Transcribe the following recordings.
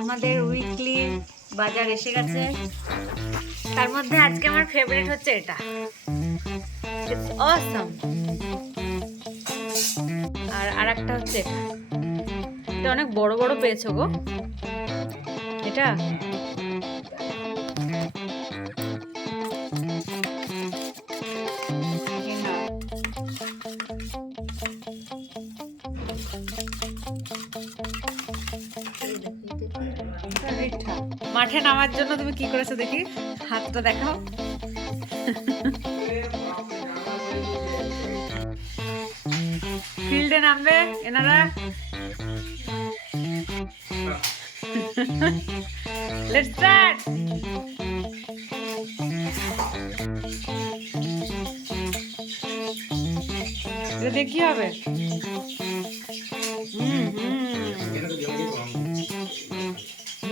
আমাদের উইকলি বাজার এসে গেছে। তার মধ্যে আজকে আমার ফেভারিট হচ্ছে এটা, ইটস অসাম। আর আরেকটা হচ্ছে এটা, এটা অনেক বড় বড় পেয়েছো গো এটা। মাঠে নামার জন্য তুমি কি করেছো দেখি, হাতটা দেখাও। ফিল্ডে নামবে এনারা। Let's start. এটা দেখি হবে।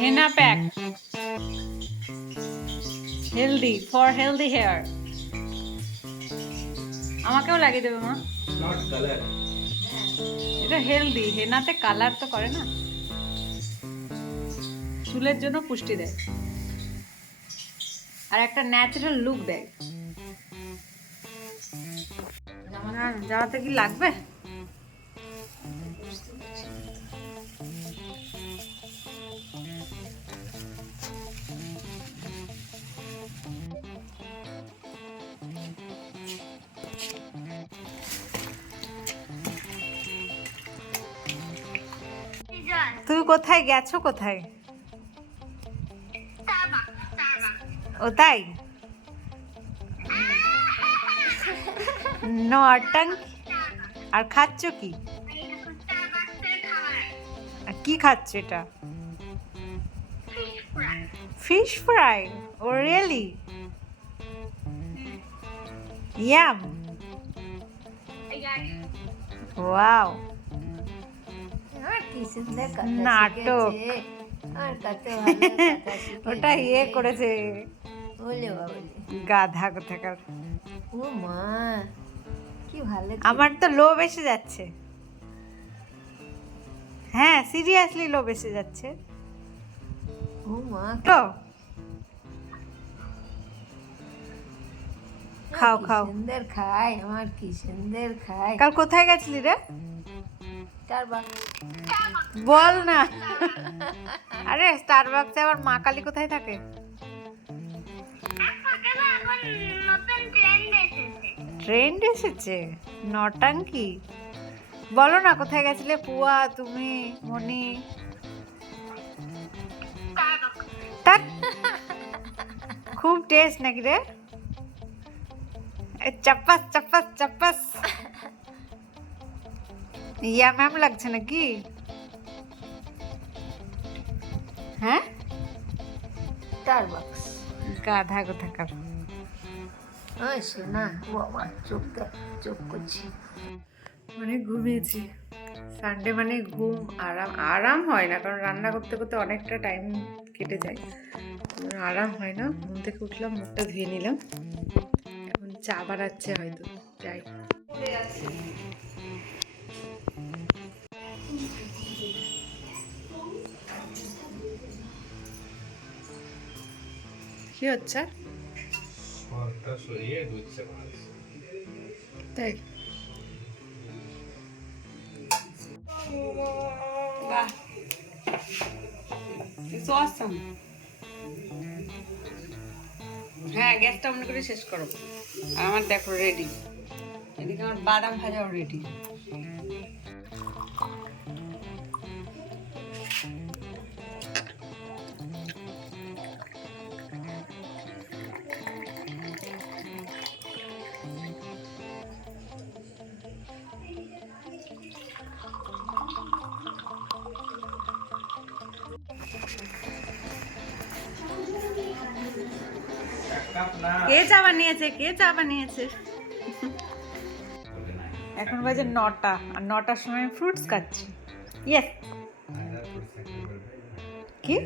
Henna pack, healthy for healthy hair. আমাকেও লাগিয়ে দেবে মা। এটা হেলদি, হেনাতে কালার তো করে না, চুলের জন্য পুষ্টি দেয় আর একটা ন্যাচারাল লুক দেয়। জামাতে কি লাগবে? তুমি কোথায় গেছো, কোথায়? ও তাই, নটাং। আর খাচ্ছ কি? কি খাচ্ছ এটা? Fish fry? Oh really? Yum. Wow, নাটক। ওটা ইয়ে করেছে, গাধা কোথাকার। ও মা, কি ভালো। আমার তো লোভ এসে যাচ্ছে। হ্যাঁ সিরিয়াসলি লোভ এসে যাচ্ছে। ও মা, তো খাও খাও। সুন্দর খাই, আমার কি সুন্দর খাই। কাল কোথায় গেছিলি রে? স্টারবাকস। বল না। আরে স্টারবাকসে আবার মা কালী কোথায় থাকে? ট্রেন্ড এসেছে, নটাঙ্কি। বলো না কোথায় গেছিলে পুয়া, তুমি, মনি? খুব টেস্ট নাকি রে? চাপ্পাস চাপ্পাস চাপ্পাস। ইয়া ম্যাম লাগছে নাকি? হ্যাঁ, স্টারবাকস। গাধা কোথাকার। ওই শোনা, বাবা চোখ চোখ করছি। মানে ঘুমিয়েছি। সানডে মানে ঘুম, আরাম। আরাম হয় না, কারণ রান্না করতে করতে অনেকটা টাইম কেটে যায়, আরাম হয় না। ঘুম থেকে উঠলাম, মুখটা ধুয়ে নিলাম, এখন চা বানাচ্ছে হয়তো, যাই। কি হচ্ছে? তাই? বাহ, ইটস অসাম। হ্যাঁ, গ্যাসটা অন করে শেষ করো। আর আমার দেখো রেডি, এদিকে আমার বাদাম ভাজাও রেডি। কে চা বানিয়েছে, কে চা বানিয়েছে? এখন বাজে 9টা, আর 9টার সময় ফ্রুটস খাচ্ছি। ইয়েস। কি